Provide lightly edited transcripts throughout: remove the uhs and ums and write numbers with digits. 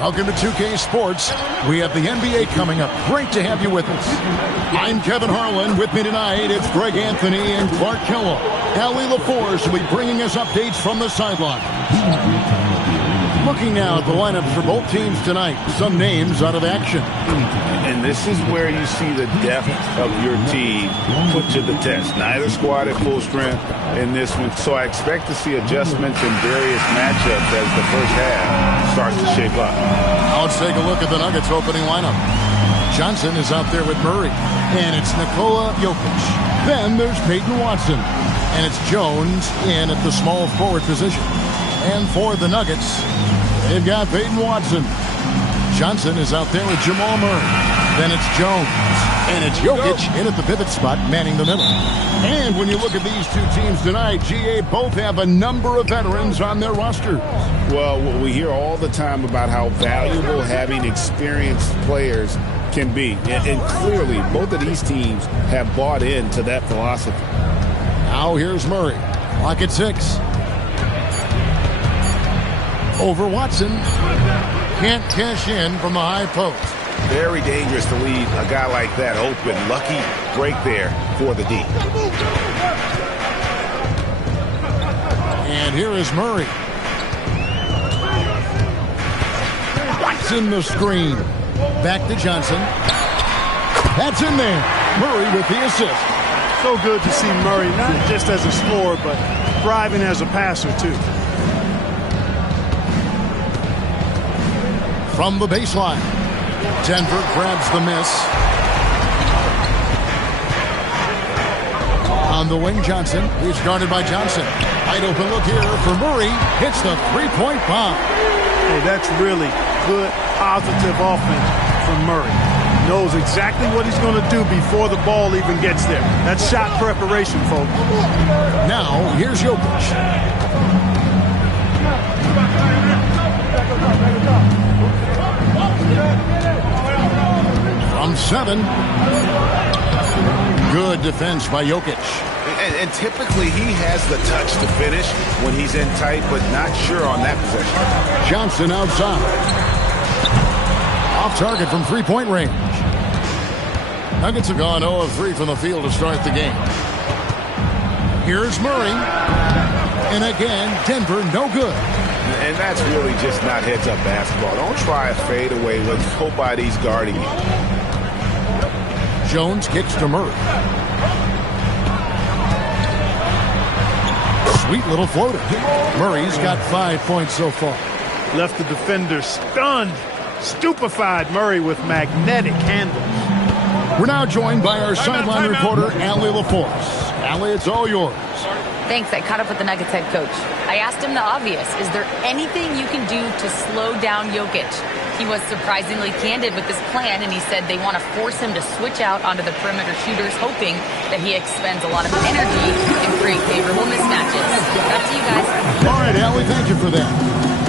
Welcome to 2K Sports. We have the NBA coming up. Great to have you with us. I'm Kevin Harlan. With me tonight, it's Greg Anthony and Clark Kellogg. Allie LaForce will be bringing us updates from the sideline. Looking now at the lineups for both teams tonight. Some names out of action. And this is where you see the depth of your team put to the test. Neither squad at full strength in this one, so I expect to see adjustments in various matchups as the first half starts to shape up. Now let's take a look at the Nuggets opening lineup. Johnson is out there with Murray, and it's Nikola Jokic. Then there's Peyton Watson, and it's Jones in at the small forward position. And for the Nuggets, they've got Peyton Watson. Johnson is out there with Jamal Murray. Then it's Jones. And it's Jokic in at the pivot spot, manning the middle. And when you look at these two teams tonight, GA, both have a number of veterans on their roster. Well, we hear all the time about how valuable having experienced players can be. And clearly, both of these teams have bought into that philosophy. Now here's Murray. Clock at 6. Over Watson. Can't cash in from the high post. Very dangerous to leave a guy like that open. Lucky break there for the D. And here is Murray. Watson the screen. Back to Johnson. That's in there. Murray with the assist. So good to see Murray, not just as a scorer, but thriving as a passer, too. From the baseline, Denver grabs the miss. On the wing, Johnson. He's guarded by Johnson. Wide open look here for Murray. Hits the three-point bomb. Hey, that's really good, positive offense from Murray. Knows exactly what he's going to do before the ball even gets there. That's shot preparation, folks. Now, here's Jokic. From 7. Good defense by Jokic. And typically he has the touch to finish when he's in tight, but not sure on that possession. Johnson outside. Off target from three-point range. Nuggets have gone 0 of 3 from the field to start the game. Here's Murray. And again, Denver no good. And that's really just not heads-up basketball. Don't try a fadeaway when nobody's guarding you. Jones kicks to Murray. Sweet little floater. Murray's got 5 points so far. Left the defender stunned, stupefied. Murray with magnetic handles. We're now joined by our sideline reporter, Allie LaForce. Allie, it's all yours. Thanks. I caught up with the Nuggets head coach. I asked him the obvious. Is there anything you can do to slow down Jokic? He was surprisingly candid with this plan, and he said they want to force him to switch out onto the perimeter shooters, hoping that he expends a lot of energy and create favorable mismatches. Back to you guys. All right, Allie, thank you for that.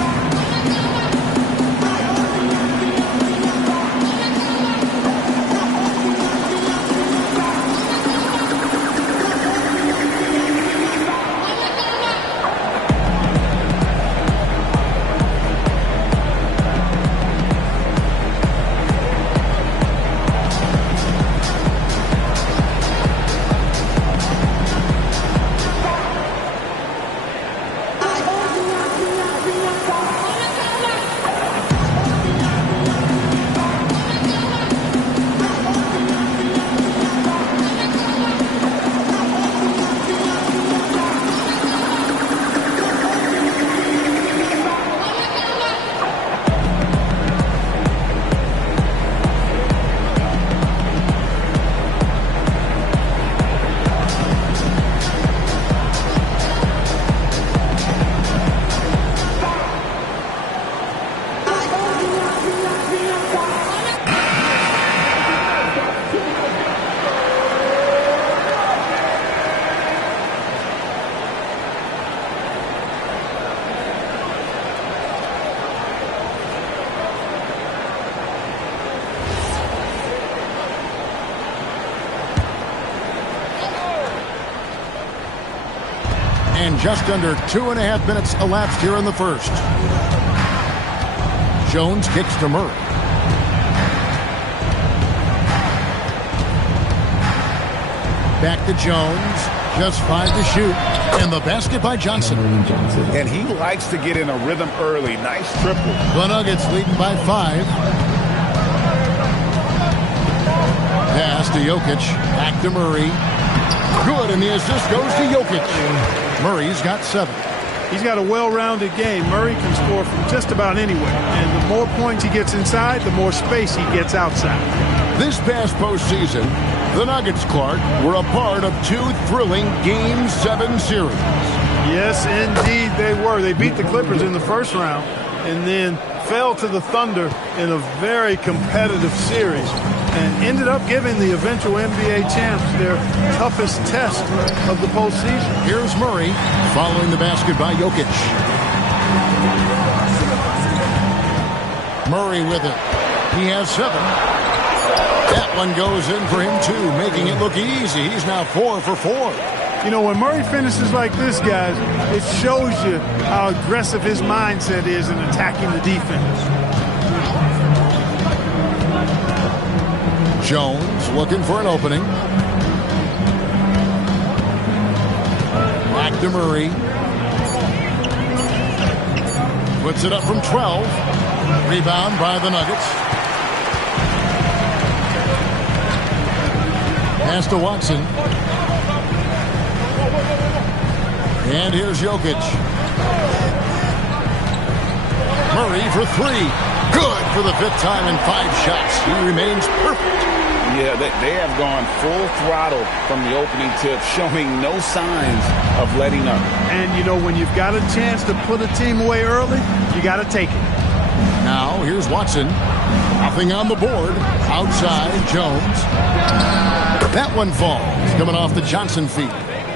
And just under 2.5 minutes elapsed here in the first. Jones kicks to Murray. Back to Jones. Just 5 to shoot. And the basket by Johnson. And he likes to get in a rhythm early. Nice triple. The Nuggets leading by 5. Pass to Jokic. Back to Murray. Good, and the assist goes to Jokic. Murray's got 7. He's got a well-rounded game. Murray can score from just about anywhere. And the more points he gets inside, the more space he gets outside. This past postseason, the Nuggets, Clark, were a part of 2 thrilling Game 7 series. Yes, indeed they were. They beat the Clippers in the first round and then fell to the Thunder in a very competitive series and ended up giving the eventual NBA champs their toughest test of the postseason. Here's Murray following the basket by Jokic. Murray with it. He has 7. That one goes in for him, too, making it look easy. He's now 4 for 4. You know, when Murray finishes like this, guys, it shows you how aggressive his mindset is in attacking the defense. Jones looking for an opening. Back to Murray. Puts it up from 12. Rebound by the Nuggets. Pass to Watson. And here's Jokic. Murray for 3. Good for the 5th time in 5 shots. He remains perfect. Yeah, they have gone full throttle from the opening tip, showing no signs of letting up. And, you know, when you've got a chance to put a team away early, you got to take it. Now, here's Watson. Nothing on the board. Outside, Jones. That one falls, coming off the Johnson feet.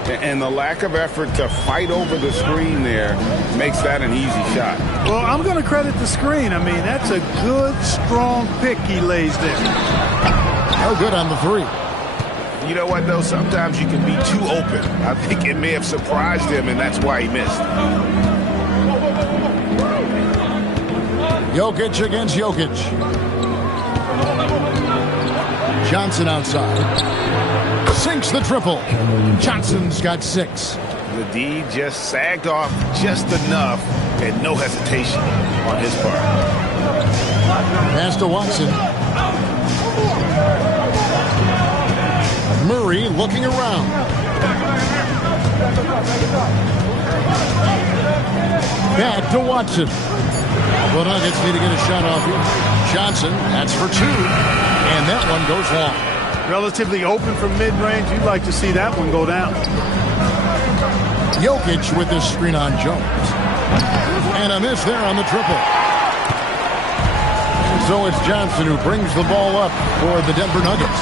And the lack of effort to fight over the screen there makes that an easy shot. Well, I'm going to credit the screen. I mean, that's a good, strong pick he lays there. No good on the 3. You know what, though? Sometimes you can be too open. I think it may have surprised him, and that's why he missed. Jokic against Jokic. Johnson outside. Sinks the triple. Johnson's got 6. The D just sagged off just enough and no hesitation on his part. Pass to Watson. Murray looking around. Back to Watson. The Nuggets need to get a shot off here. Johnson, that's for 2. And that one goes long. Relatively open from mid-range. You'd like to see that one go down. Jokic with this screen on Jones. And a miss there on the triple. And so it's Johnson who brings the ball up for the Denver Nuggets.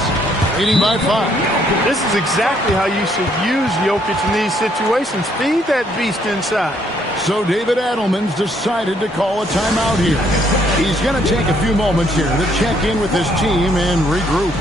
Leading by 5. This is exactly how you should use Jokic in these situations. Feed that beast inside. So David Adelman's decided to call a timeout here. He's going to take a few moments here to check in with his team and regroup.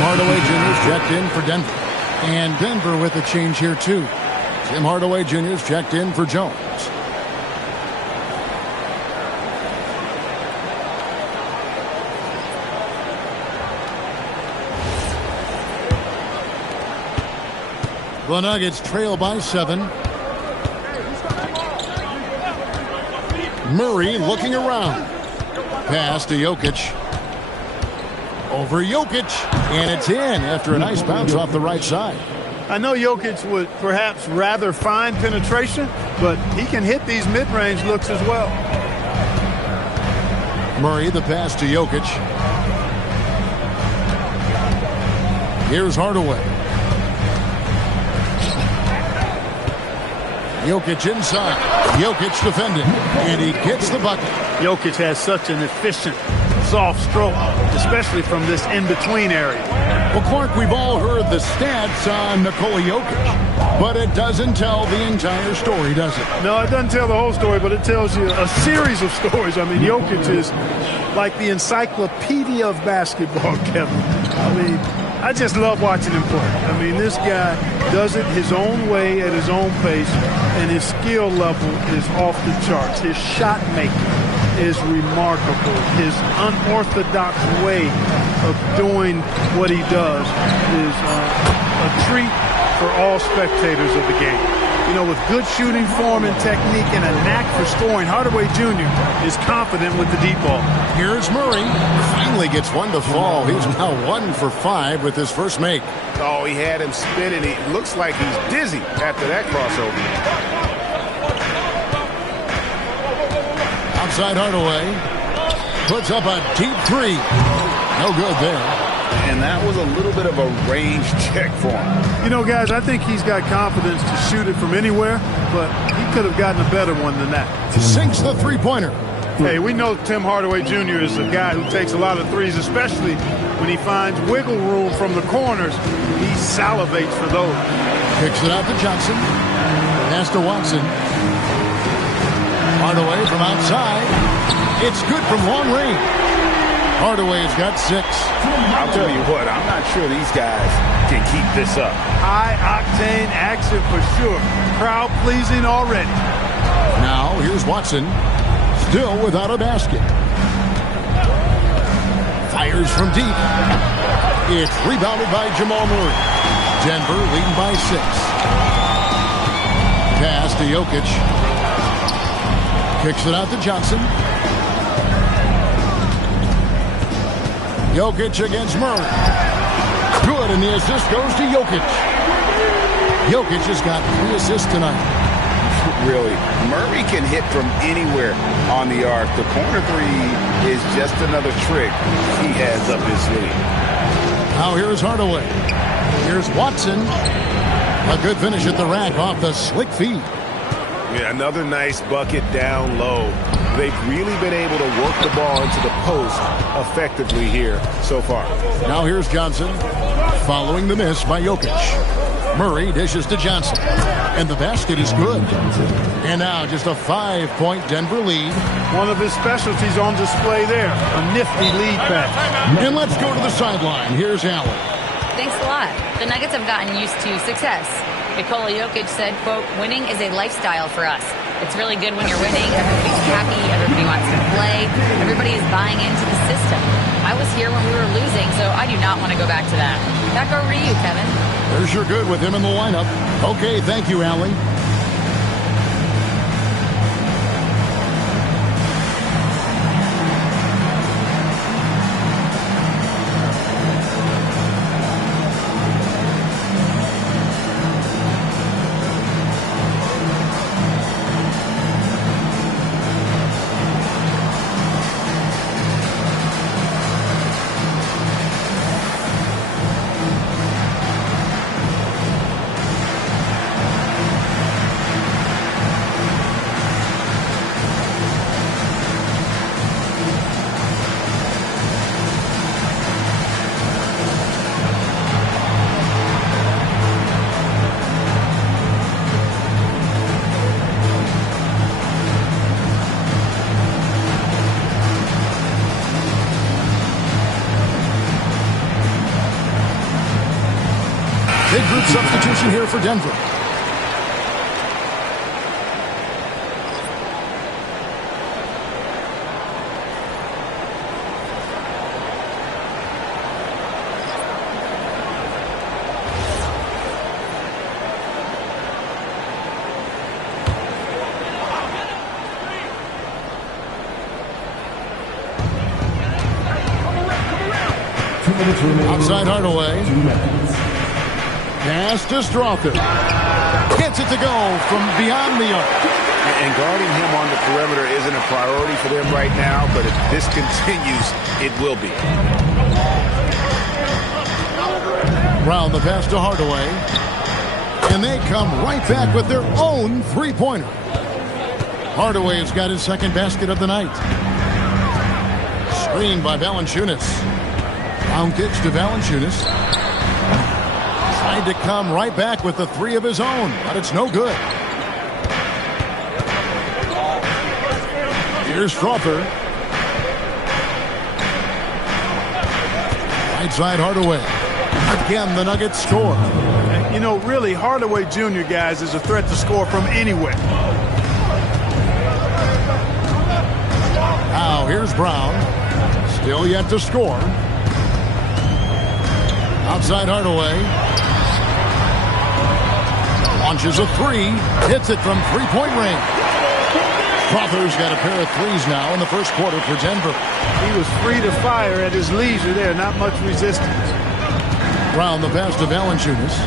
Hardaway Jr.'s checked in for Denver. And Denver with a change here, too. Tim Hardaway Jr.'s checked in for Jones. The Nuggets trail by 7. Murray looking around. Pass to Jokic. Over Jokic. And it's in after a nice bounce off the right side. I know Jokic would perhaps rather find penetration, but he can hit these mid-range looks as well. Murray, the pass to Jokic. Here's Hardaway. Jokic inside. Jokic defending. And he gets the bucket. Jokic has such an efficient, soft stroke, especially from this in-between area. Well, Clark, we've all heard the stats on Nikola Jokic, but it doesn't tell the entire story, does it? No, it doesn't tell the whole story, but it tells you a series of stories. I mean, Jokic is like the encyclopedia of basketball, Kevin. I mean, I just love watching him play. I mean, this guy does it his own way at his own pace, and his skill level is off the charts. His shot making is remarkable. His unorthodox way of doing what he does is a treat for all spectators of the game. You know, with good shooting form and technique and a knack for scoring, Hardaway Jr. is confident with the deep ball. Here's Murray. Finally gets one to fall. He's now 1 for 5 with his first make. Oh, he had him spinning. It looks like he's dizzy after that crossover. Outside Hardaway. Puts up a deep three. No good there. And that was a little bit of a range check for him. You know, guys, I think he's got confidence to shoot it from anywhere, but he could have gotten a better one than that. Sinks the three-pointer. Hey, we know Tim Hardaway Jr. is a guy who takes a lot of threes, especially when he finds wiggle room from the corners. He salivates for those. Kicks it out to Johnson. Pass to Watson. Hardaway from outside. It's good from long range. Hardaway's got 6. I'll tell you what, I'm not sure these guys can keep this up. High-octane action for sure. Crowd-pleasing already. Now, here's Watson. Still without a basket. Fires from deep. It's rebounded by Jamal Murray. Denver leading by 6. Pass to Jokic. Kicks it out to Johnson. Jokic against Murray. Good, and the assist goes to Jokic. Jokic has got 3 assists tonight. Really, Murray can hit from anywhere on the arc. The corner three is just another trick he has up his sleeve. Now here's Hardaway. Here's Watson. A good finish at the rack off the slick feed. Yeah, another nice bucket down low. They've really been able to work the ball into the post effectively here so far. Now here's Johnson following the miss by Jokic. Murray dishes to Johnson. And the basket is good. And now just a 5-point Denver lead. One of his specialties on display there. A nifty lead pass. And let's go to the sideline. Here's Allen. Thanks a lot. The Nuggets have gotten used to success. Nikola Jokic said, quote, winning is a lifestyle for us. It's really good when you're winning. Everybody's happy. Everybody wants to play. Everybody is buying into the system. I was here when we were losing, so I do not want to go back to that. Back over to you, Kevin. There's your good with him in the lineup. Okay, thank you, Allie. Big group substitution here for Denver. Outside Hardaway. Pass to Strother. Gets it to go from beyond the arc. And guarding him on the perimeter isn't a priority for them right now, but if this continues, it will be. Brown the pass to Hardaway. And they come right back with their own three-pointer. Hardaway has got his second basket of the night. Screen by Valanciunas. Brown kicks to Valanciunas. Tried to come right back with the three of his own, but it's no good. Here's Strother. Right side Hardaway. Again, the Nuggets score. And, you know, really, Hardaway Jr., guys, is a threat to score from anywhere. Now, here's Brown. Still yet to score. Outside Hardaway. Launches a three. Hits it from three-point range. Strother's got a pair of threes now in the first quarter for Denver. He was free to fire at his leisure there. Not much resistance. Brown the pass to Valanciunas.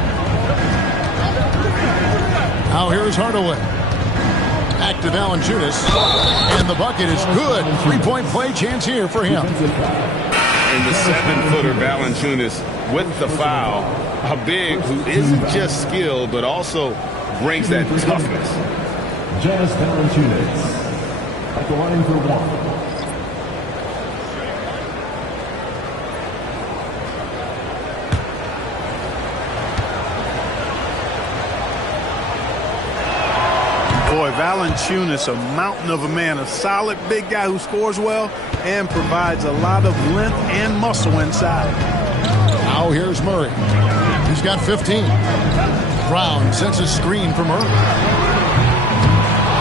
Now here's Hardaway. Back to Valanciunas. And the bucket is good. Three-point play chance here for him. And the 7-footer Valanciunas with the foul. A big who isn't just skilled, but also brings that toughness. Jonas Valanciunas at the line for one. Boy, Valanciunas, a mountain of a man, a solid big guy who scores well and provides a lot of length and muscle inside. Now here's Murray. He's got 15. Brown sets a screen for Murray.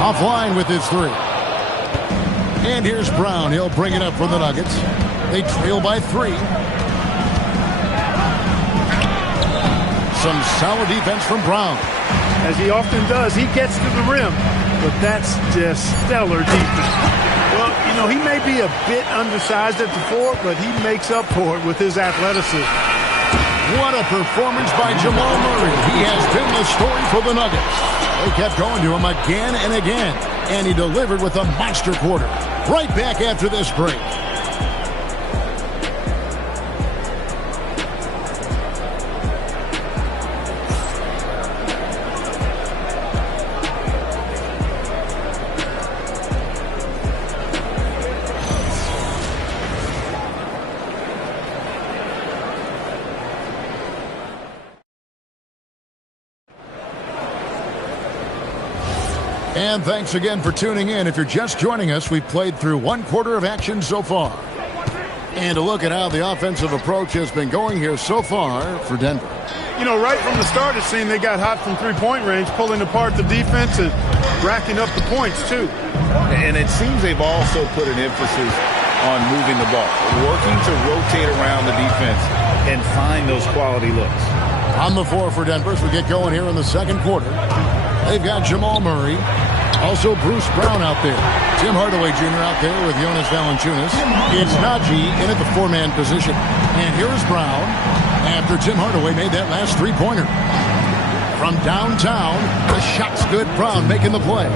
Offline with his three. And here's Brown. He'll bring it up for the Nuggets. They trail by 3. Some solid defense from Brown. As he often does, he gets to the rim, but that's just stellar defense. Well, you know, he may be a bit undersized at the 4, but he makes up for it with his athleticism. What a performance by Jamal Murray. He has been the story for the Nuggets. They kept going to him again and again, and he delivered with a monster quarter. Right back after this break. And thanks again for tuning in. If you're just joining us, we've played through one quarter of action so far. And a look at how the offensive approach has been going here so far for Denver. You know, right from the start, it seemed they got hot from three-point range, pulling apart the defense and racking up the points, too. And it seems they've also put an emphasis on moving the ball, working to rotate around the defense and find those quality looks. On the floor for Denver as we get going here in the second quarter. They've got Jamal Murray. Also Bruce Brown out there. Tim Hardaway Jr. out there with Jonas Valanciunas. It's Najee in at the 4-man position. And here's Brown after Tim Hardaway made that last three-pointer. From downtown, the shot's good. Brown making the play.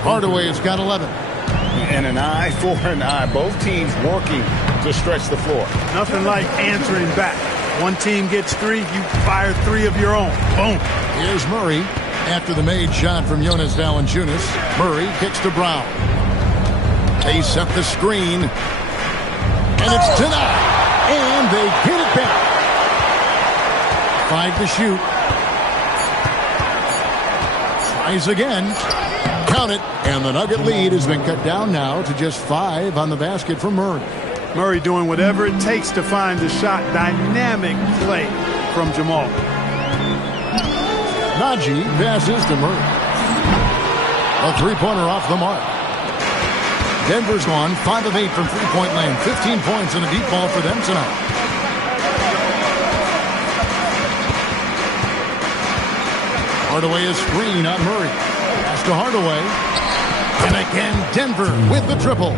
Hardaway has got 11. And an eye for an eye. Both teams working to stretch the floor. Nothing like answering back. One team gets 3, you fire 3 of your own. Boom. Here's Murray. After the made shot from Jonas Valanciunas, Murray kicks to Brown. They set the screen. And it's denied. And they get it back. 5 to shoot. Tries again. Count it. And the Nugget lead has been cut down now to just 5 on the basket from Murray. Murray doing whatever it takes to find the shot. Dynamic play from Jamal. Najee passes to Murray. A three-pointer off the mark. Denver's gone 5 of 8 from three-point lane. 15 points and a deep ball for them tonight. Hardaway is screen on Murray. Pass to Hardaway. And again, Denver with the triple.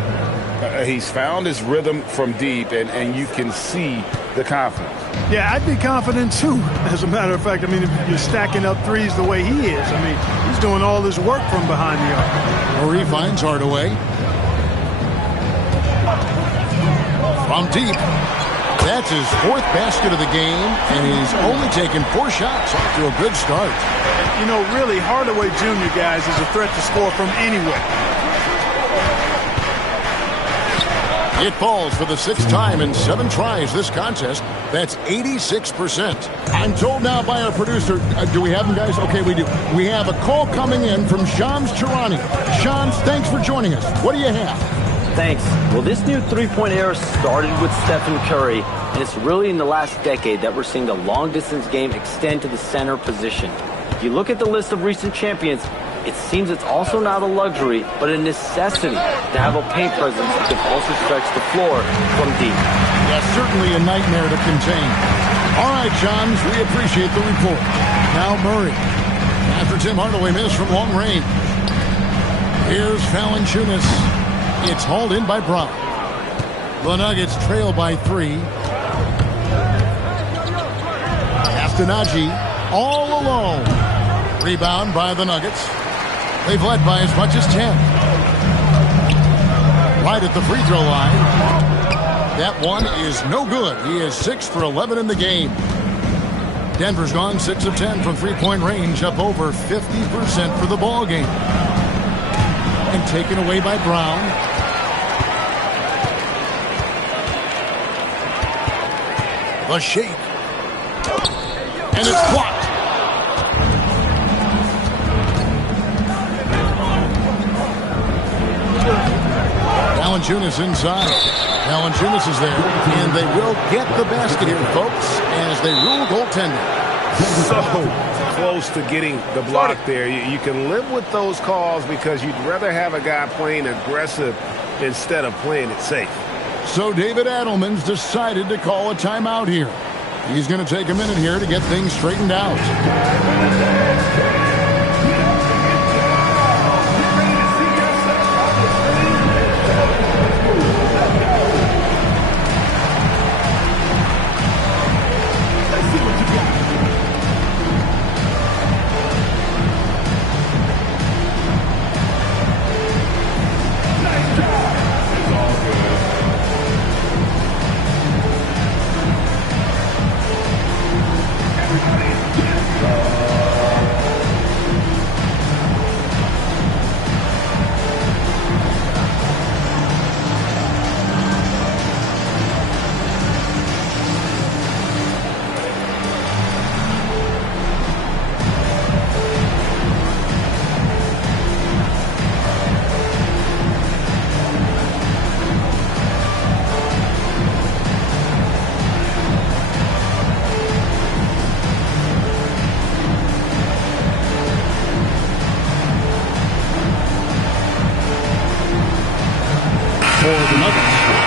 He's found his rhythm from deep, and you can see the confidence. Yeah, I'd be confident too. As a matter of fact, I mean, if you're stacking up threes the way he is, I mean, he's doing all this work from behind the arc. Murray finds Hardaway. From deep. That's his 4th basket of the game, and he's only taken 4 shots off to a good start. You know, really, Hardaway Jr., guys, is a threat to score from anywhere. It falls for the 6th time in 7 tries this contest. That's 86%. I'm told now by our producer, do we have him, guys? Okay, we do. We have a call coming in from Shams Charania. Shams, thanks for joining us. What do you have? Thanks. Well, this new three-point era started with Stephen Curry, and it's really in the last decade that we're seeing the long-distance game extend to the center position. If you look at the list of recent champions, it seems it's also not a luxury, but a necessity to have a paint presence that can also stretch the floor from deep. That's certainly a nightmare to contain. All right, Johns, we appreciate the report. Now Murray. After Tim Hardaway missed from long range. Here's Valanciunas. It's hauled in by Brown. The Nuggets trail by 3. Castanagi all alone. Rebound by the Nuggets. They've led by as much as 10. Right at the free throw line. That one is no good. He is 6 for 11 in the game. Denver's gone 6 of 10 from three-point range, up over 50% for the ball game. And taken away by Brown. The shake. And it's blocked. Valanciunas inside. Valanciunas is there, and they will get the basket here, folks, as they rule goaltending. So close to getting the block there. You can live with those calls because you'd rather have a guy playing aggressive instead of playing it safe. So David Adelman's decided to call a timeout here. He's going to take a minute here to get things straightened out.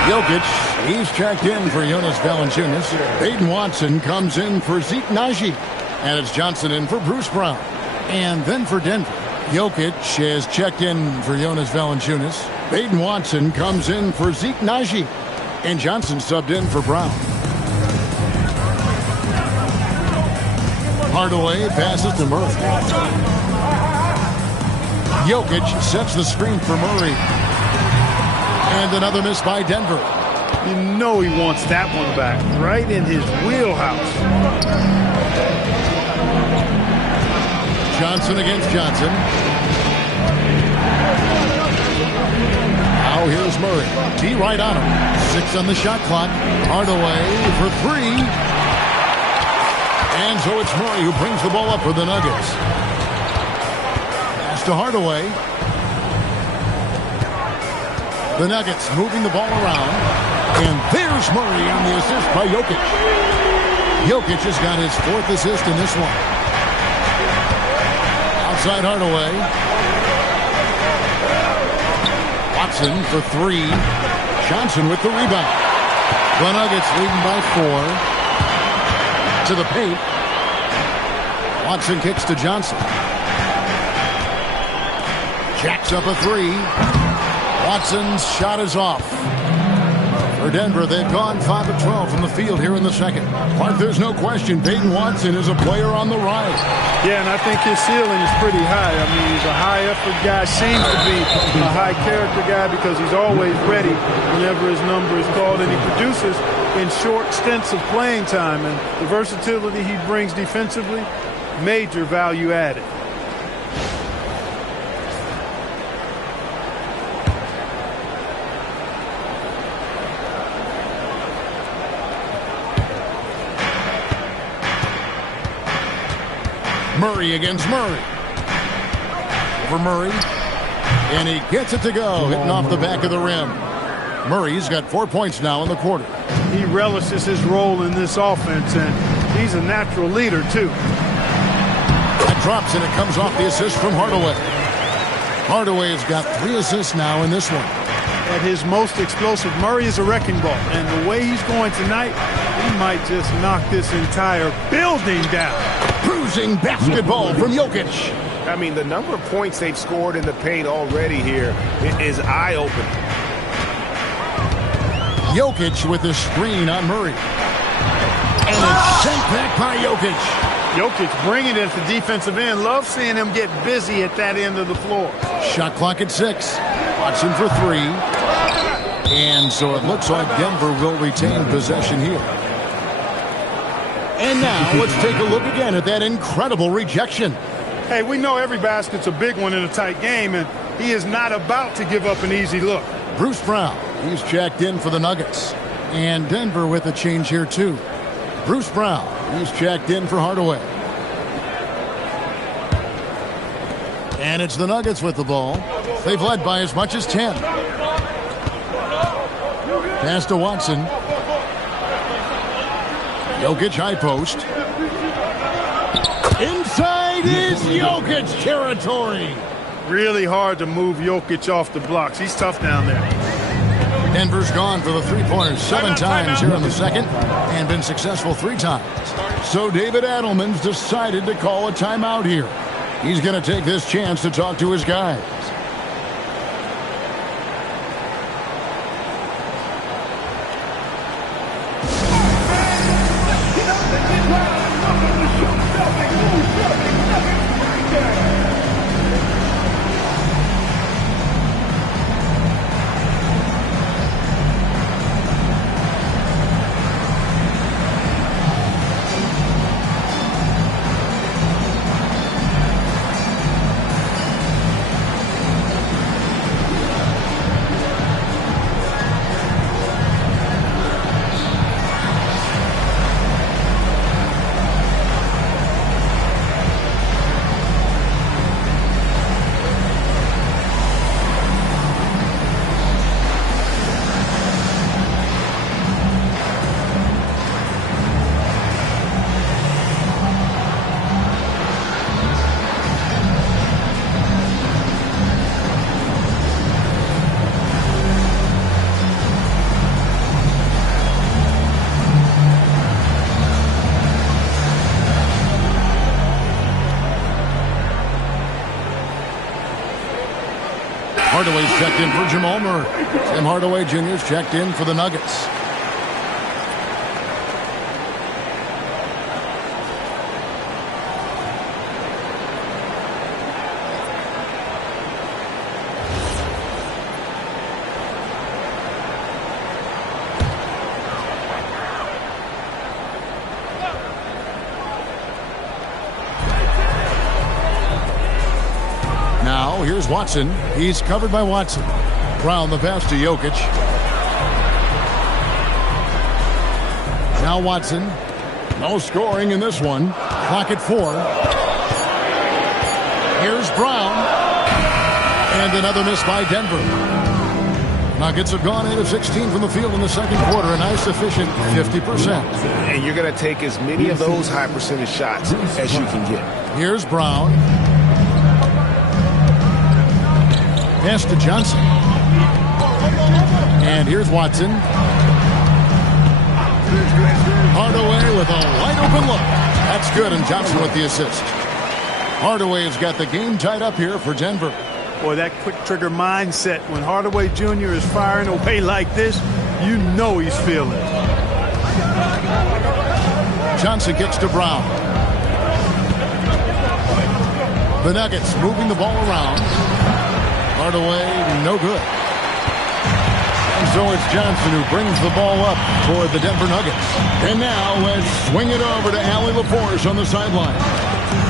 Jokic, he's checked in for Jonas Valanciunas. Peyton Watson comes in for Zeke Naji. And it's Johnson in for Bruce Brown. And then for Denver, Jokic has checked in for Jonas Valanciunas. Peyton Watson comes in for Zeke Naji. And Johnson subbed in for Brown. Hardaway passes to Murray. Jokic sets the screen for Murray. And another miss by Denver. You know he wants that one back, right in his wheelhouse. Johnson against Johnson. Now here's Murray. T right on him. 6 on the shot clock. Hardaway for 3. And so it's Murray who brings the ball up for the Nuggets. Pass to Hardaway. The Nuggets moving the ball around. And there's Murray on the assist by Jokic. Jokic has got his 4th assist in this one. Outside Hardaway. Watson for 3. Johnson with the rebound. The Nuggets leading by 4. To the paint. Watson kicks to Johnson. Jacks up a 3. Watson's shot is off. For Denver, they've gone 5 of 12 from the field here in the second. Mark, there's no question Peyton Watson is a player on the rise. Yeah, and I think his ceiling is pretty high. I mean, he's a high-effort guy, seems to be a high-character guy because he's always ready whenever his number is called, and he produces in short stints of playing time. And the versatility he brings defensively, major value added. Murray against Murray. Over Murray. And he gets it to go, hitting off the back of the rim. Murray's got 4 points now in the quarter. He relishes his role in this offense, and he's a natural leader, too. That drops, and it comes off the assist from Hardaway. Hardaway has got 3 assists now in this one. At his most explosive, Murray is a wrecking ball, and the way he's going tonight, he might just knock this entire building down. Bruising basketball from Jokic. I mean, the number of points they've scored in the paint already here is eye-opening. Jokic with the screen on Murray. And it's sent back by Jokic. Jokic bringing it at the defensive end. Love seeing him get busy at that end of the floor. Shot clock at 6. Watson for 3. And so it looks like Denver will retain possession here. And now let's take a look again at that incredible rejection. Hey, we know every basket's a big one in a tight game, and he is not about to give up an easy look. Bruce Brown, he's checked in for the Nuggets. And Denver with a change here too. Bruce Brown, he's checked in for Hardaway. And it's the Nuggets with the ball. They've led by as much as 10. Pass to Watson. Jokic high post. Inside is Jokic territory. Really hard to move Jokic off the blocks. He's tough down there. Denver's gone for the three-pointers 7 times here in the second and been successful 3 times. So David Adelman's decided to call a timeout here. He's going to take this chance to talk to his guys. Hardaway's checked in for Jamal Murray. Tim Hardaway Jr.'s checked in for the Nuggets. Here's Watson. He's covered by Watson. Brown the pass to Jokic. Now Watson. No scoring in this one. Clock at 4. Here's Brown. And another miss by Denver. Nuggets have gone 8 of 16 from the field in the second quarter. A nice efficient 50%. And you're going to take as many of those high percentage shots as you can get. Here's Brown. Pass to Johnson. And here's Watson. Hardaway with a wide open look. That's good, and Johnson with the assist. Hardaway has got the game tied up here for Denver. Boy, that quick trigger mindset when Hardaway Jr. is firing away like this, You know he's feeling it. Johnson kicks to Brown. The Nuggets moving the ball around. Hardaway, no good. And so it's Johnson who brings the ball up for the Denver Nuggets. And now let's swing it over to Allie LaForce on the sideline.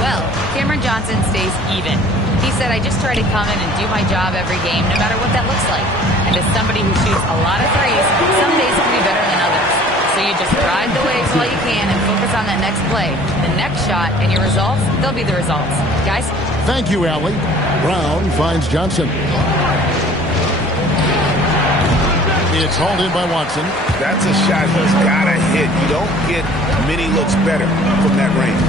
Well, Cameron Johnson stays even. He said, I just try to come in and do my job every game, no matter what that looks like. And as somebody who shoots a lot of threes, some days can be better than others. So you just ride the waves while you can and focus on that next play. The next shot and your results, they'll be the results. Guys? Thank you, Allie. Brown finds Johnson. It's hauled in by Watson. That's a shot that's got to hit. You don't get many looks better from that range.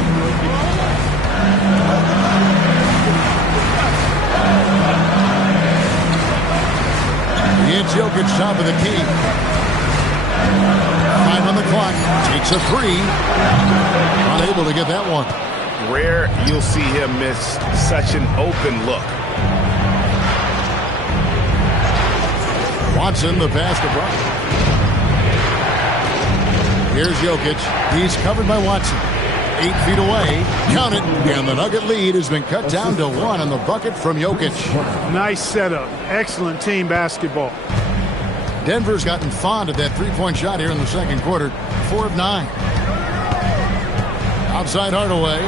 It's Jokic, top of the key. 5 on the clock. Takes a three. Unable to get that one. Rare you'll see him miss such an open look. Watson, the pass to Brown. Here's Jokic. He's covered by Watson. 8 feet away. Count it. And the Nugget lead has been cut down to 1 on the bucket from Jokic. Nice setup. Excellent team basketball. Denver's gotten fond of that three-point shot here in the second quarter. 4 of 9. Outside Hardaway.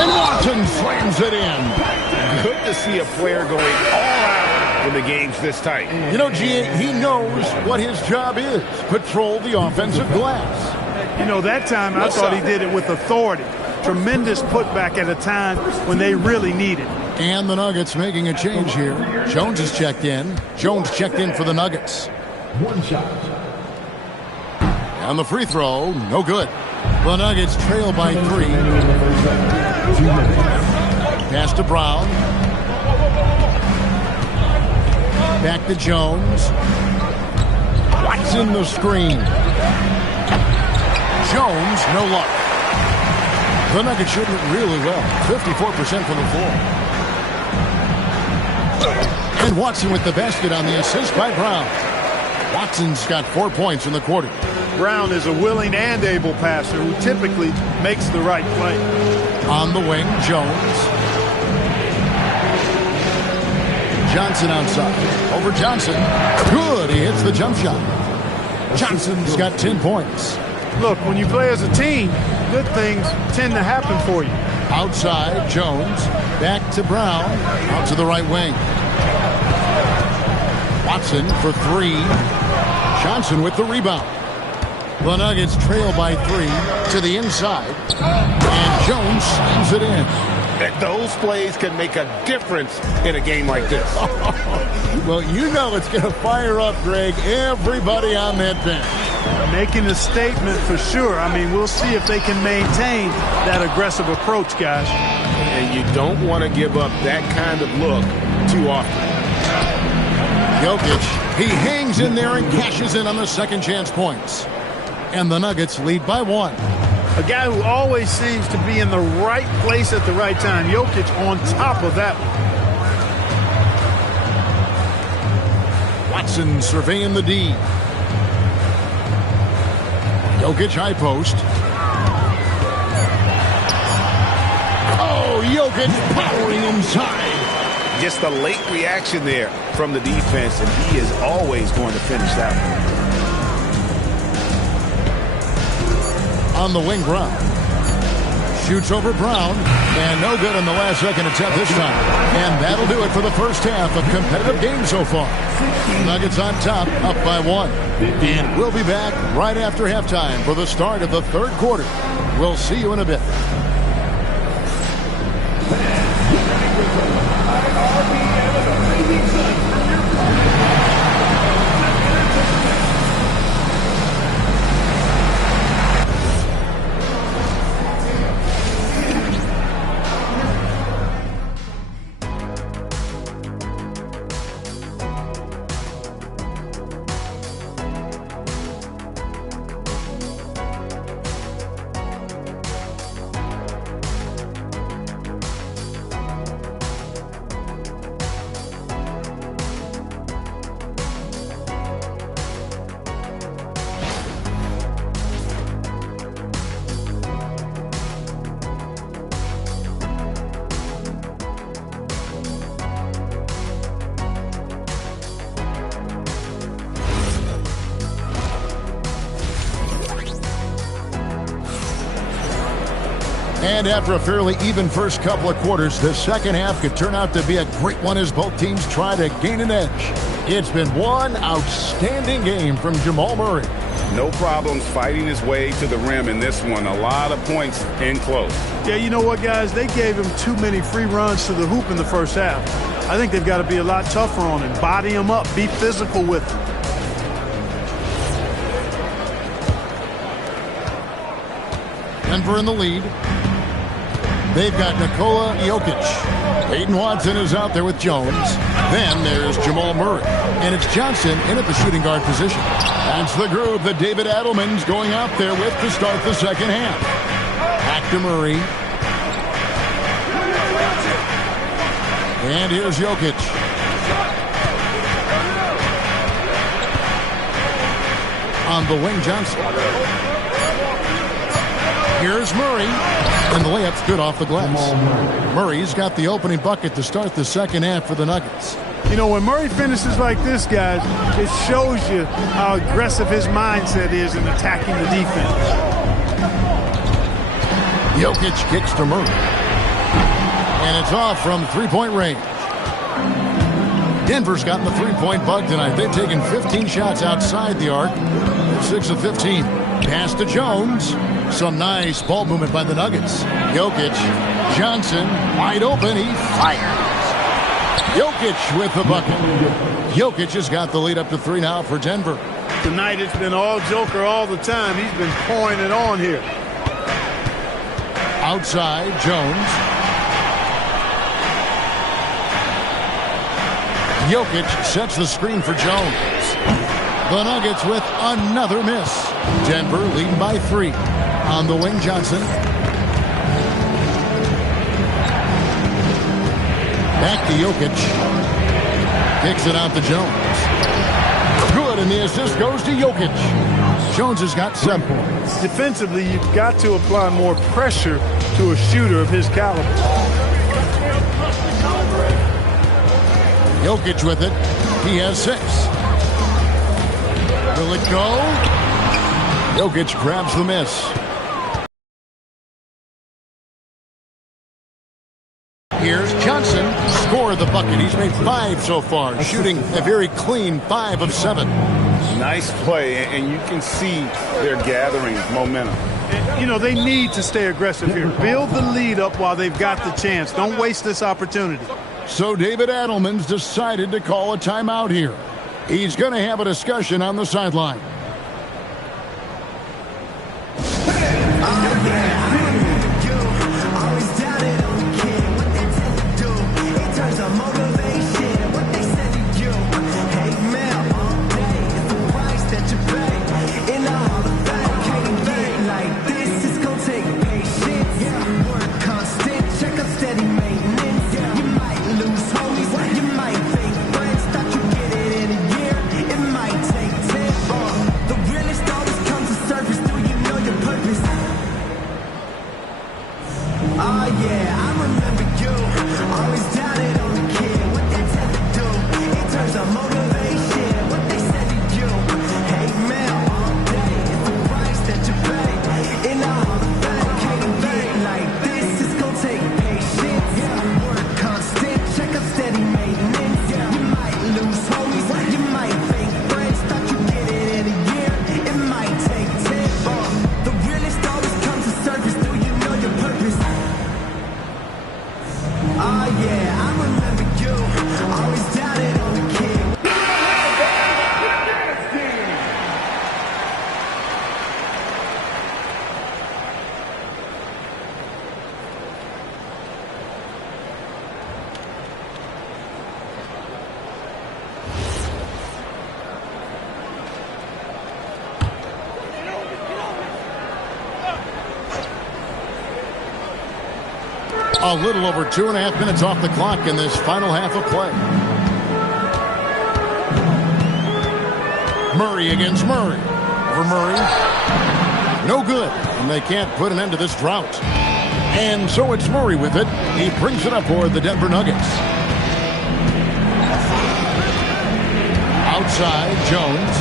And Watson slams it in. Good to see a player going all out when the game's this tight. You know, G, he knows what his job is. Patrol the offensive glass. You know, that time I thought he did it with authority. Tremendous putback at a time when they really need it. And the Nuggets making a change here. Jones has checked in. Jones checked in for the Nuggets. 1 shot. On the free throw, no good. The Nuggets trail by 3. Pass to Brown. Back to Jones. Watson the screen. Jones, no luck. The Nuggets shooting it really well. 54% from the floor. And Watson with the basket on the assist by Brown. Watson's got 4 points in the quarter. Brown is a willing and able passer who typically makes the right play. On the wing, Jones. Johnson outside. Over Johnson. Good. He hits the jump shot. Johnson's got 10 points. Look, when you play as a team, good things tend to happen for you. Outside, Jones. Back to Brown. Out to the right wing. Watson for 3. Johnson with the rebound. The Nuggets trail by 3 to the inside. And Jones slams it in. Those plays can make a difference in a game like this. Well, you know it's going to fire up, Greg, everybody on that bench. Making a statement for sure. I mean, we'll see if they can maintain that aggressive approach, guys. And you don't want to give up that kind of look too often. Jokic, he hangs in there and cashes in on the second chance points. And the Nuggets lead by 1. A guy who always seems to be in the right place at the right time. Jokic on top of that one. Watson surveying the D. Jokic high post. Oh, Jokic powering inside. Just a late reaction there from the defense, and he is always going to finish that one. On the wing, Brown. Shoots over Brown. And no good on the last second attempt this time. And that'll do it for the first half of competitive game so far. Nuggets on top, up by 1. And we'll be back right after halftime for the start of the third quarter. We'll see you in a bit. And after a fairly even first couple of quarters, the second half could turn out to be a great one as both teams try to gain an edge. It's been one outstanding game from Jamal Murray. No problems fighting his way to the rim in this one. A lot of points in close. Yeah, you know what, guys? They gave him too many free runs to the hoop in the first half. I think they've got to be a lot tougher on him. Body him up. Be physical with him. Denver in the lead. They've got Nikola Jokic. Peyton Watson is out there with Jones. Then there's Jamal Murray. And it's Johnson in at the shooting guard position. That's the group that David Adelman's going out there with to start the second half. Back to Murray. And here's Jokic. On the wing, Johnson. Here's Murray, and the layup's good off the glass. Murray's got the opening bucket to start the second half for the Nuggets. You know, when Murray finishes like this, guys, it shows you how aggressive his mindset is in attacking the defense. Jokic kicks to Murray. And it's off from three-point range. Denver's gotten the three-point bug tonight. They've taken 15 shots outside the arc. 6 of 15. Pass to Jones. Some nice ball movement by the Nuggets. Jokic, Johnson, wide open. He fires. Jokic with the bucket. Jokic has got the lead up to 3 now for Denver. Tonight it's been all Joker all the time. He's been pouring it on here. Outside, Jones. Jokic sets the screen for Jones. The Nuggets with another miss. Denver leading by 3. On the wing, Johnson. Back to Jokic. Kicks it out to Jones. Good, and the assist goes to Jokic. Jones has got 7 points. Defensively, you've got to apply more pressure to a shooter of his caliber. Jokic with it. He has 6. Will it go? Jokic grabs the miss. Here's Johnson. Score the bucket. He's made 5 so far, shooting a very clean 5 of 7. Nice play, and you can see they're gathering momentum. You know, they need to stay aggressive here. Build the lead up while they've got the chance. Don't waste this opportunity. So David Adelman's decided to call a timeout here. He's going to have a discussion on the sideline. A little over 2.5 minutes off the clock in this final half of play. Murray against Murray. For Murray. No good. And they can't put an end to this drought. And so it's Murray with it. He brings it up for the Denver Nuggets. Outside, Jones.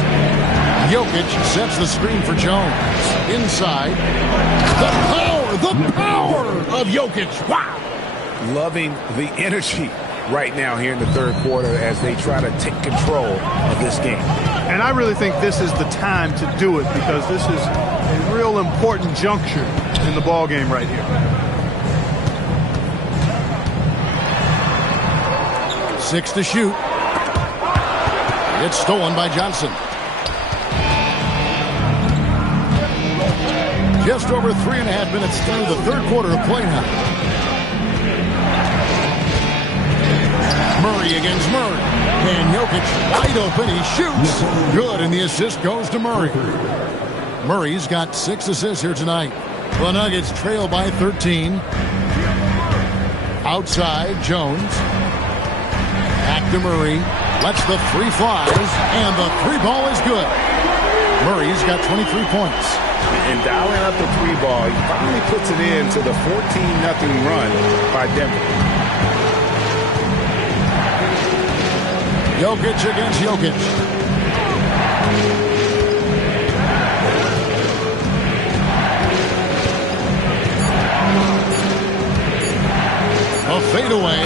Jokic sets the screen for Jones. Inside. The power! The power! of Jokic. Wow. Loving the energy right now here in the third quarter as they try to take control of this game. And I really think this is the time to do it because this is a real important juncture in the ball game right here. 6 to shoot. It's stolen by Johnson. Just over 3.5 minutes through the third quarter of play now. Murray against Murray. And Jokic wide open. He shoots. Good, and the assist goes to Murray. Murray's got 6 assists here tonight. The Nuggets trail by 13. Outside, Jones. Back to Murray. Lets the three flies, and the three ball is good. Murray's got 23 points. And dialing up the three ball, he finally puts it into the 14-0 run by Denver. Jokic against Jokic. A fadeaway.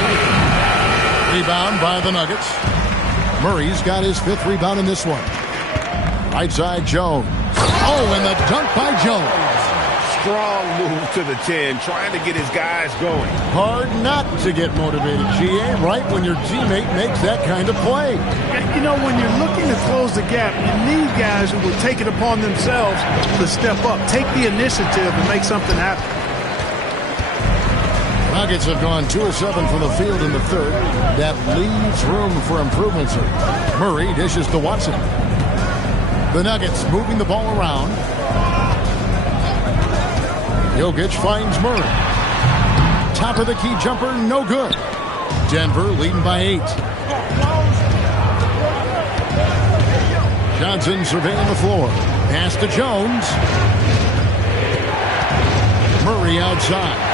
Rebound by the Nuggets. Murray's got his 5th rebound in this one. Right side, Jones. Oh, and the dunk by Jones. Strong move to the 10, trying to get his guys going. Hard not to get motivated, GA, right when your teammate makes that kind of play. You know, when you're looking to close the gap, you need guys who will take it upon themselves to step up, take the initiative, and make something happen. Nuggets have gone 2 of 7 from the field in the third. That leaves room for improvements. Murray dishes to Watson. The Nuggets moving the ball around. Jokic finds Murray. Top of the key jumper, no good. Denver leading by 8. Johnson surveying the floor. Pass to Jones. Murray outside.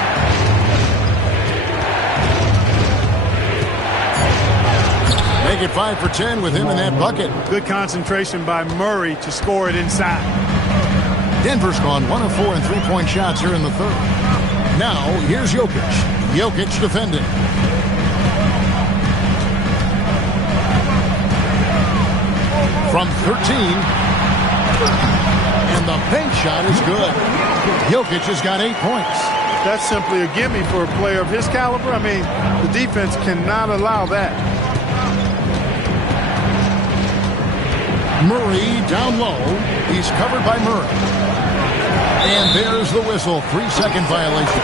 Make it 5 for 10 with him in that bucket. Good concentration by Murray to score it inside. Denver's gone 1 of 4 in three-point shots here in the third. Now, here's Jokic. Jokic defending. From 13. And the bank shot is good. Jokic has got 8 points. That's simply a gimme for a player of his caliber. I mean, the defense cannot allow that. Murray down low. He's covered by Murray. And there's the whistle. 3-second violation.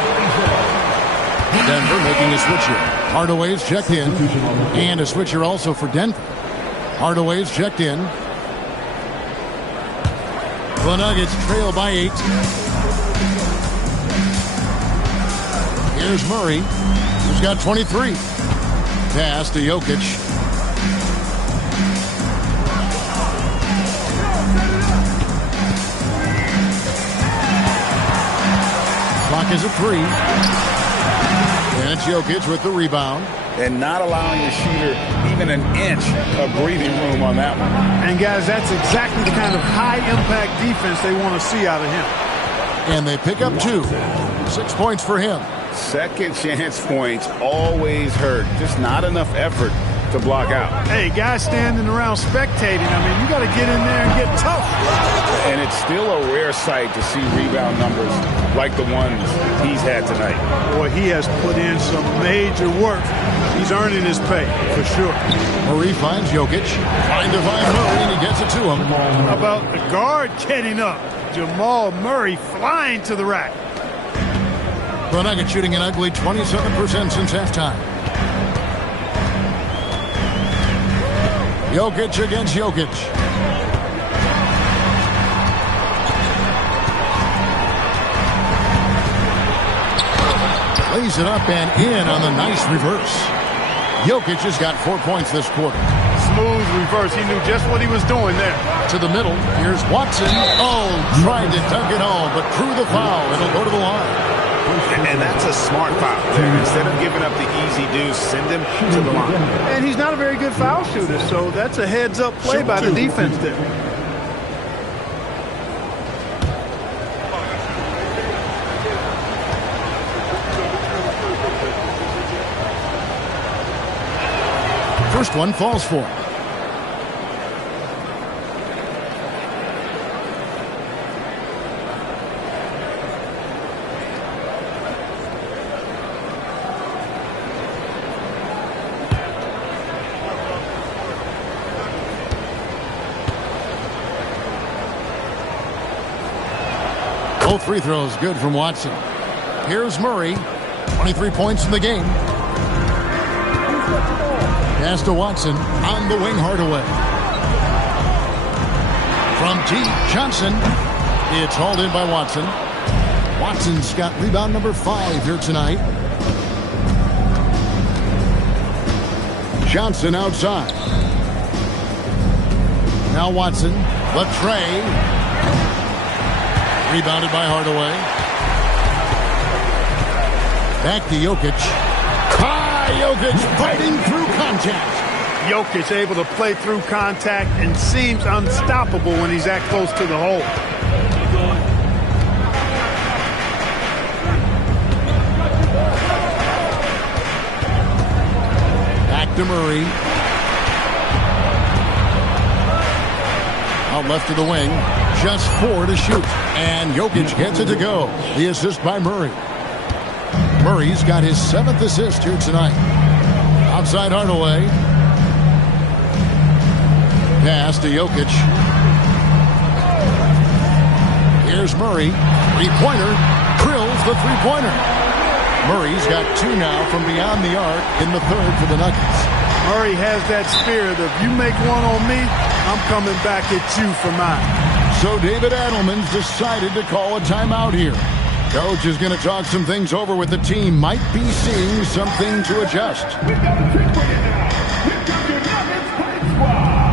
Denver making a switch here. Hardaway's checked in. And a switch here also for Denver. Hardaway's checked in. The Nuggets trail by 8. Here's Murray, who's got 23. Pass to Jokic. Clock is at 3. And it's Jokic with the rebound. And not allowing the shooter even an inch of breathing room on that one. And, guys, that's exactly the kind of high-impact defense they want to see out of him. And they pick up 2. 6 points for him. Second chance points always hurt. Just not enough effort to block out. Hey, guys standing around spectating, I mean, you got to get in there and get tough. And it's still a rare sight to see rebound numbers like the ones he's had tonight. Boy, he has put in some major work. He's earning his pay, for sure. Murray finds Jokic. Trying to find Murray, and he gets it to him. How about the guard getting up? Jamal Murray flying to the rack. The Nuggets shooting an ugly 27% since halftime. Jokic against Jokic. Lays it up and in on the nice reverse. Jokic has got 4 points this quarter. Smooth reverse. He knew just what he was doing there. To the middle. Here's Watson. Oh, tried to dunk it home, but drew the foul. It'll go to the line. And that's a smart foul there. Instead of giving up the easy deuce, send him to the line. And he's not a very good foul shooter, so that's a heads-up play by the defense there. First one falls for him. Both free throws good from Watson. Here's Murray. 23 points in the game. Pass to Watson on the wing, Hardaway. From deep, Johnson. It's hauled in by Watson. Watson's got rebound number 5 here tonight. Johnson outside. Now Watson. Latrey. Rebounded by Hardaway. Back to Jokic. Jokic fighting through contact. Jokic able to play through contact and seems unstoppable when he's that close to the hole. Back to Murray. Out left to the wing. Just 4 to shoot. And Jokic gets it to go. The assist by Murray. Murray's got his 7th assist here tonight. Outside Hardaway. Pass to Jokic. Here's Murray. Three-pointer. Drills the three-pointer. Murray's got 2 now from beyond the arc in the 3rd for the Nuggets. Murray has that spirit of, you make one on me, I'm coming back at you for mine. So David Adelman's decided to call a timeout here. Coach is going to talk some things over with the team. Might be seeing something to adjust. We've got the trick for you now. We've got your Nuggets Fight Squad.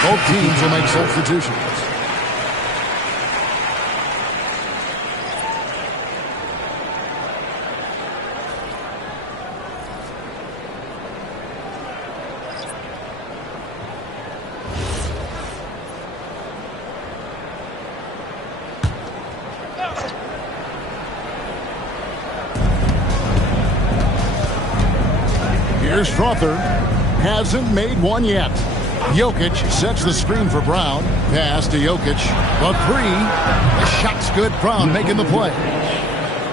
Both teams will make substitutions. Here's Strother. Hasn't made one yet. Jokic sets the screen for Brown. Pass to Jokic. The 3. The shot's good. Brown making the play.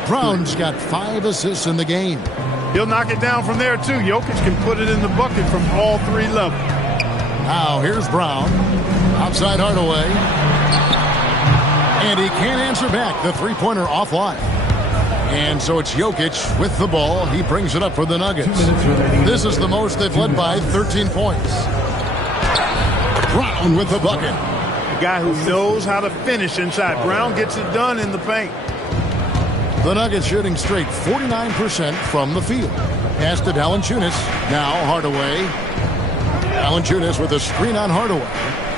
Brown's got 5 assists in the game. He'll knock it down from there, too. Jokic can put it in the bucket from all 3 levels. Now, here's Brown. Outside Hardaway. And he can't answer back. The three-pointer offline. And so it's Jokic with the ball. He brings it up for the Nuggets. This is the most they've led by 13 points. Brown with the bucket. A guy who knows how to finish inside. Brown gets it done in the paint. The Nuggets shooting straight 49% from the field. Pass to Valanciunas. Now Hardaway. Valanciunas with a screen on Hardaway.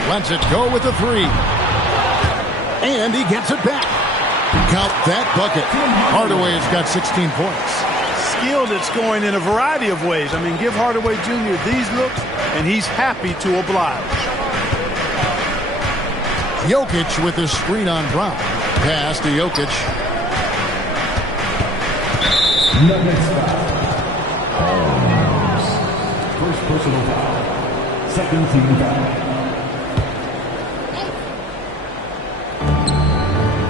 Lets it go with the 3. And he gets it back. Count that bucket. Hardaway has got 16 points. Skilled at scoring in a variety of ways. I mean, give Hardaway Jr. these looks, and he's happy to oblige. Jokic with the screen on Brown. Pass to Jokic. Nuggets foul. First personal foul. Second team foul.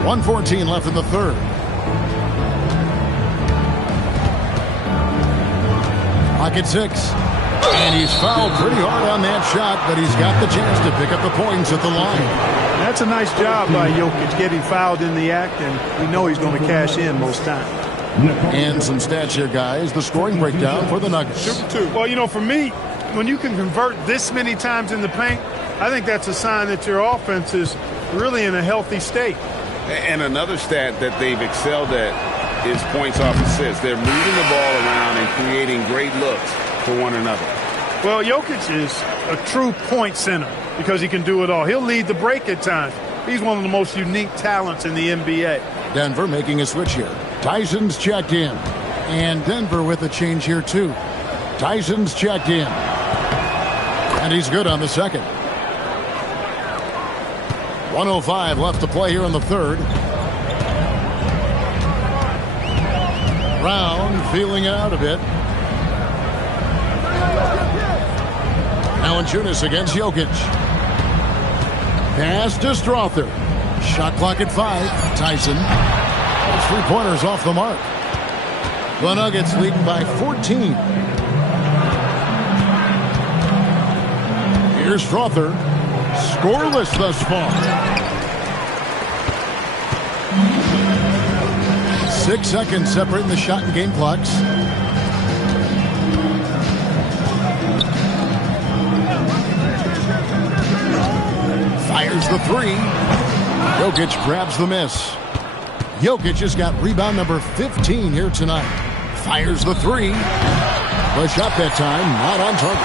1:14 left in the 3rd. Pocket 6. And he's fouled pretty hard on that shot, but he's got the chance to pick up the points at the line. That's a nice job by Jokic getting fouled in the act, and we know he's going to cash in most times. And some stats here, guys. The scoring breakdown for the Nuggets. Well, you know, for me, when you can convert this many times in the paint, I think that's a sign that your offense is really in a healthy state. And another stat that they've excelled at is points off assists. They're moving the ball around and creating great looks for one another. Well, Jokic is a true point center because he can do it all. He'll lead the break at times. He's one of the most unique talents in the NBA. Denver making a switch here. Tyson's checked in. And Denver with a change here, too. Tyson's checked in. And he's good on the second. 1:05 left to play here in the third. Brown feeling it out a bit. Valanciunas against Jokic. Pass to Strawther. Shot clock at 5. Tyson. Those 3-pointers off the mark. The Nuggets leading by 14. Here's Strawther. Scoreless thus far. 6 seconds separating the shot and game clocks. Fires the 3. Jokic grabs the miss. Jokic has got rebound number 15 here tonight. Fires the 3. The shot that time not on target.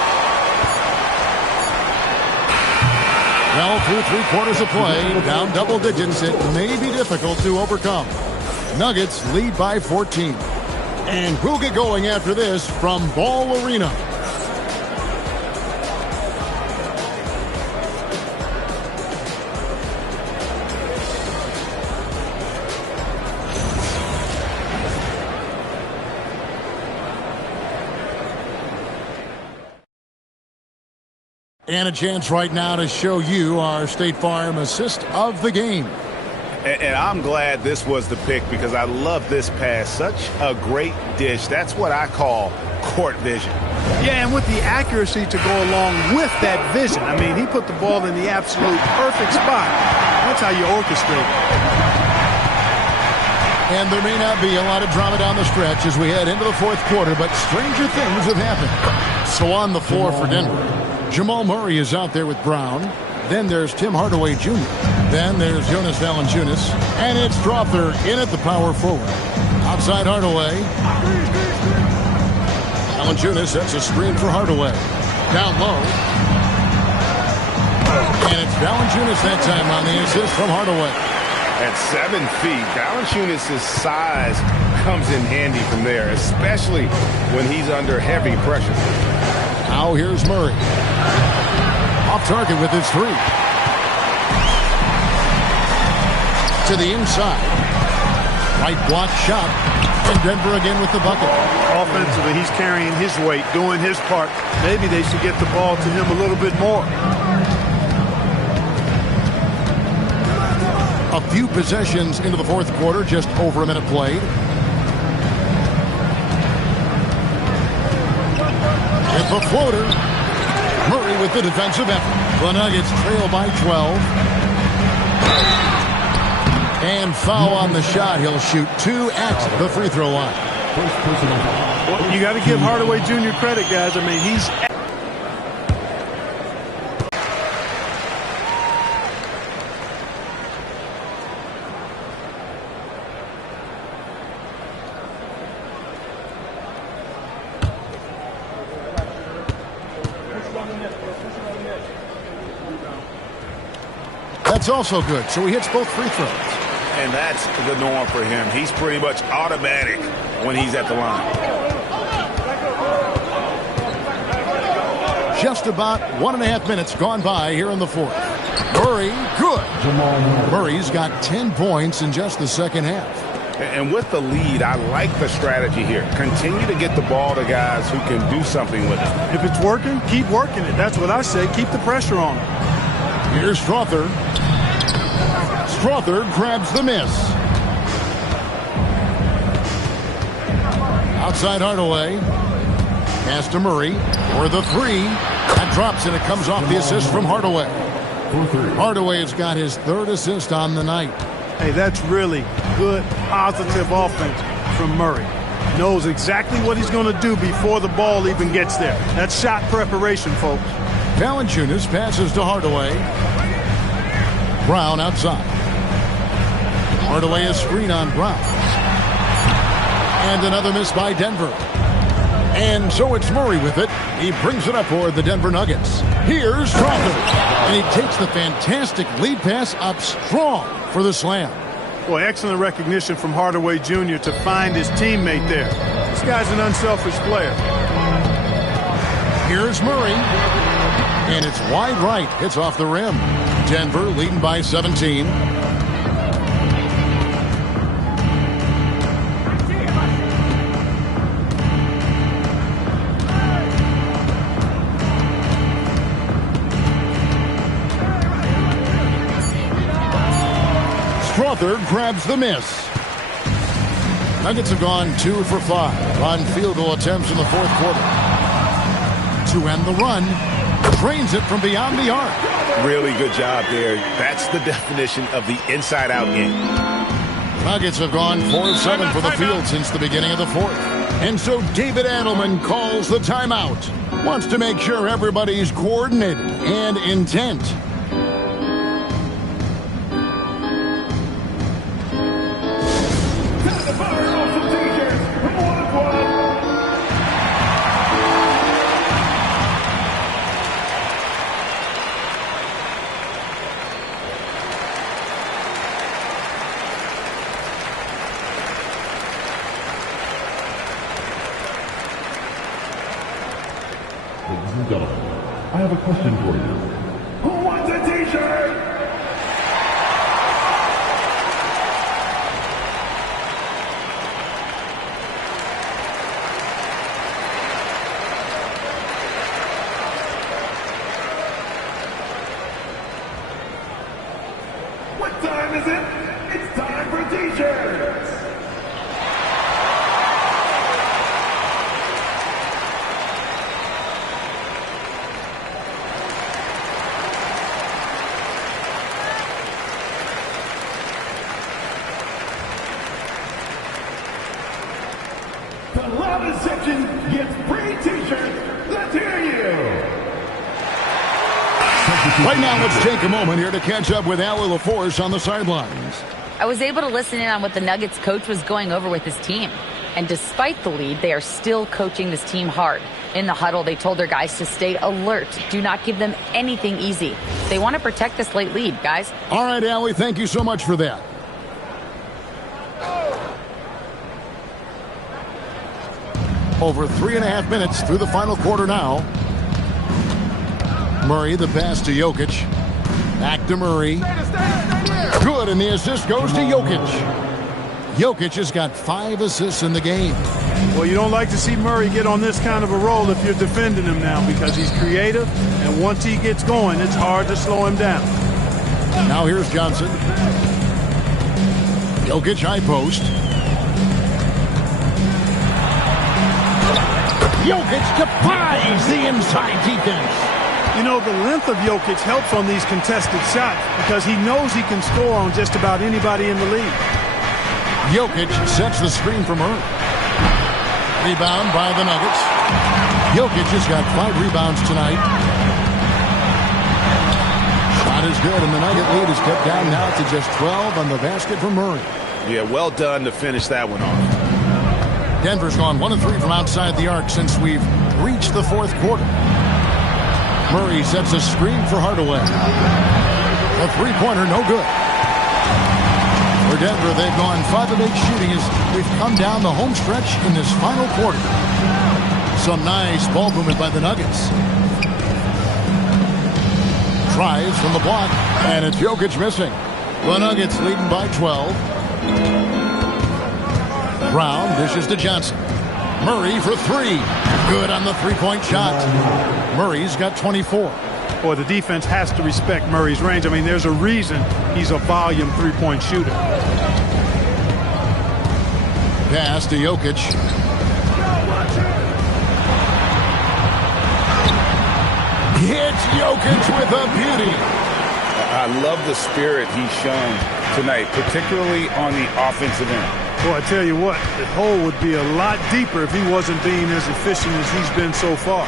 Well, through 3 quarters of play, down double digits, it may be difficult to overcome. Nuggets lead by 14. And we'll get going after this from Ball Arena. And a chance right now to show you our State Farm assist of the game. And I'm glad this was the pick because I love this pass. Such a great dish. That's what I call court vision. Yeah, and with the accuracy to go along with that vision. I mean, he put the ball in the absolute perfect spot. That's how you orchestrate it. And there may not be a lot of drama down the stretch as we head into the fourth quarter, but stranger things have happened. So on the floor for Denver, Jamal Murray is out there with Brown. Then there's Tim Hardaway Jr. Then there's Jonas Valanciunas. And it's Strawther in at the power forward. Outside Hardaway. Valanciunas sets a screen for Hardaway. Down low. And it's Valanciunas that time on the assist from Hardaway. At 7 feet, Valanciunas' size comes in handy from there, especially when he's under heavy pressure. Now here's Murray. Off target with his 3. To the inside. Right block shot. And Denver again with the bucket. Offensively, he's carrying his weight, doing his part. Maybe they should get the ball to him a little bit more. A few possessions into the fourth quarter, just over a minute played. With the floater. Murray with the defensive effort. The Nuggets trail by 12. And foul on the shot. He'll shoot 2 at the free throw line. Well, you got to give Hardaway Jr. credit, guys. I mean, he's... That's also good. So he hits both free throws. And that's the norm for him. He's pretty much automatic when he's at the line. Just about 1.5 minutes gone by here in the fourth. Murray, good. Murray's got 10 points in just the second half. And with the lead, I like the strategy here. Continue to get the ball to guys who can do something with it. If it's working, keep working it. That's what I say. Keep the pressure on him. Here's Strawther. Strawther grabs the miss. Outside Hardaway. Pass to Murray for the three. That drops, and it comes off the assist from Hardaway. Hardaway has got his third assist on the night. Hey, that's really good, positive offense from Murray. Knows exactly what he's going to do before the ball even gets there. That's shot preparation, folks. Valanciunas passes to Hardaway. Brown outside. Hardaway a screen on Brown. And another miss by Denver. And so it's Murray with it. He brings it up for the Denver Nuggets. Here's Strawther. And he takes the fantastic lead pass up strong for the slam. Boy, excellent recognition from Hardaway Jr. to find his teammate there. This guy's an unselfish player. Here's Murray. And it's wide right. Hits off the rim. Denver leading by 17. Strawther grabs the miss. Nuggets have gone 2 for 5 on field goal attempts in the fourth quarter. To end the run, drains it from beyond the arc. Really good job there. That's the definition of the inside-out game. Nuggets have gone 4 of 7 for the field since the beginning of the fourth. And so David Adelman calls the timeout. Wants to make sure everybody's coordinated and intent. Ladies and gentlemen, I have a question for you. Who wants a t-shirt? What time is it? It's time for t-shirts! The loudest section gets free t-shirts. Let's hear you! Right now, let's take a moment here to catch up with Allie LaForce on the sidelines. I was able to listen in on what the Nuggets coach was going over with his team. And despite the lead, they are still coaching this team hard. In the huddle, they told their guys to stay alert. Do not give them anything easy. They want to protect this late lead, guys. All right, Allie, thank you so much for that. Over 3.5 minutes through the final quarter now. Murray, the pass to Jokic. Back to Murray. Good, and the assist goes to Jokic. Jokic has got 5 assists in the game. Well, you don't like to see Murray get on this kind of a roll if you're defending him now because he's creative, and once he gets going, it's hard to slow him down. Now here's Johnson. Jokic high post. Jokic defies the inside defense. You know, the length of Jokic helps on these contested shots because he knows he can score on just about anybody in the league. Jokic sets the screen for Murray. Rebound by the Nuggets. Jokic has got 5 rebounds tonight. Shot is good, and the Nugget lead is cut down now to just 12 on the basket from Murray. Yeah, well done to finish that one off. Denver's gone 1 of 3 from outside the arc since we've reached the fourth quarter. Murray sets a screen for Hardaway. A three-pointer, no good. For Denver, they've gone 5 of 8 shooting as we've come down the home stretch in this final quarter. Some nice ball movement by the Nuggets. Tries from the block, and it's Jokic missing. The Nuggets leading by 12. Brown dishes to Johnson. Murray for 3. Good on the three-point shot. Murray's got 24. Boy, the defense has to respect Murray's range. I mean, there's a reason he's a volume three-point shooter. Pass to Jokic. Hits Jokic with a beauty. I love the spirit he's shown tonight, particularly on the offensive end. Well, I tell you what, the hole would be a lot deeper if he wasn't being as efficient as he's been so far.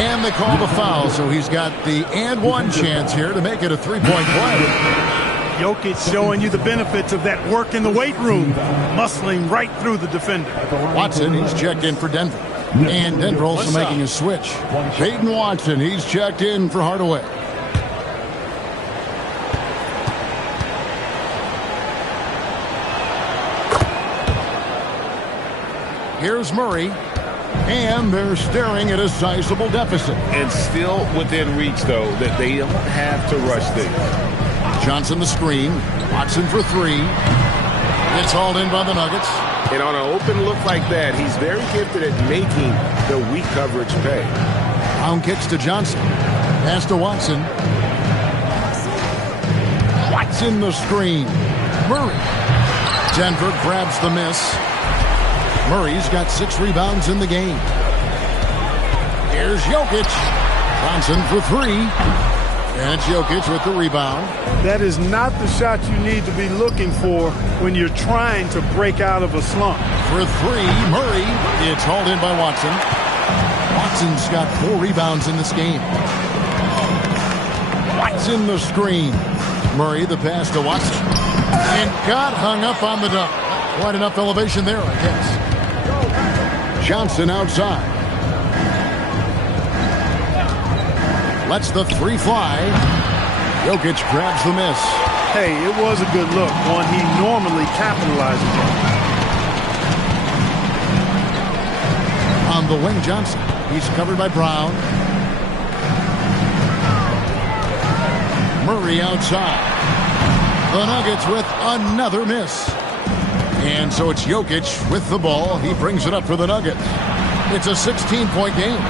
And they call the foul, so he's got the and one chance here to make it a three-point play. Jokic showing you the benefits of that work in the weight room, muscling right through the defender. Watson, he's checked in for Denver. And Denver also making a switch. Peyton Watson, he's checked in for Hardaway. Here's Murray. And they're staring at a sizable deficit. And still within reach, though, that they don't have to rush things. Johnson the screen. Watson for three. It's hauled in by the Nuggets. And on an open look like that, he's very gifted at making the weak coverage pay. Brown kicks to Johnson. Pass to Watson. Watson the screen. Murray. Denver grabs the miss. Murray's got 6 rebounds in the game. Here's Jokic. Johnson for three. And it's Jokic with the rebound. That is not the shot you need to be looking for when you're trying to break out of a slump. For three, Murray. It's hauled in by Watson. Watson's got 4 rebounds in this game. Watson the screen. Murray the pass to Watson. And got hung up on the dunk. Quite enough elevation there, I guess. Johnson outside. Lets the three fly. Jokic grabs the miss. Hey, it was a good look, one he normally capitalizes on. On the wing, Johnson. He's covered by Brown. Murray outside. The Nuggets with another miss. And so it's Jokic with the ball. He brings it up for the Nuggets. It's a 16-point game.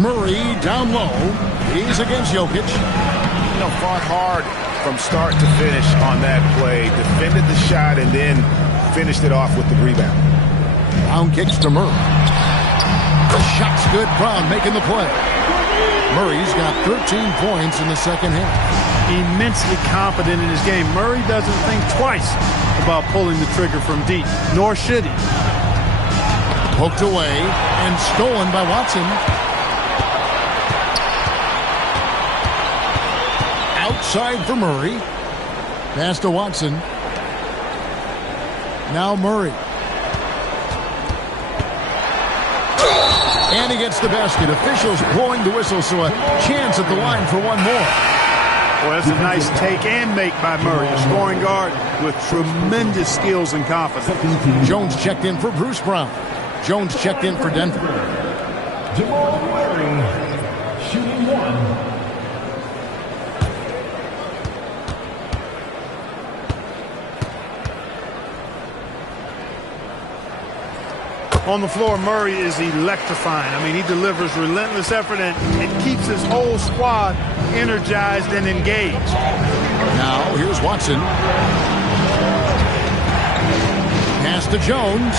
Murray down low. He's against Jokic. You know, fought hard from start to finish on that play. Defended the shot and then finished it off with the rebound. Brown kicks to Murray. The shot's good. Brown making the play. Murray's got 13 points in the second half. Immensely confident in his game. Murray doesn't think twice about pulling the trigger from deep, nor should he. Poked away and stolen by Watson. Outside for Murray. Pass to Watson. Now Murray. And he gets the basket. Officials blowing the whistle, so a chance at the line for one more. Well, that's a nice take and make by Murray, a scoring guard with tremendous skills and confidence. Jones checked in for Bruce Brown. Jones checked in for Denver. Jamal Murray, shooting one. On the floor, Murray is electrifying. I mean, he delivers relentless effort and it keeps his whole squad energized and engaged. Now, here's Watson. Pass to Jones.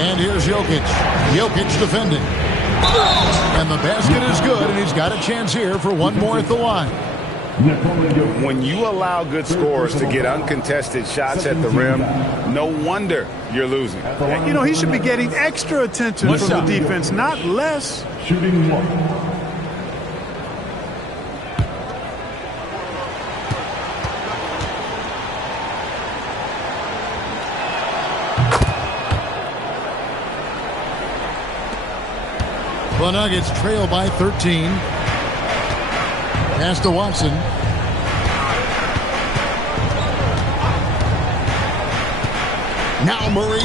And here's Jokic. Jokic defending. And the basket is good, and he's got a chance here for one more at the line. When you allow good scorers to get uncontested shots at the rim, no wonder you're losing. You know, he should be getting extra attention from the defense, not less. Shooting one. The Nuggets trail by 13. Pass to Watson. Now Murray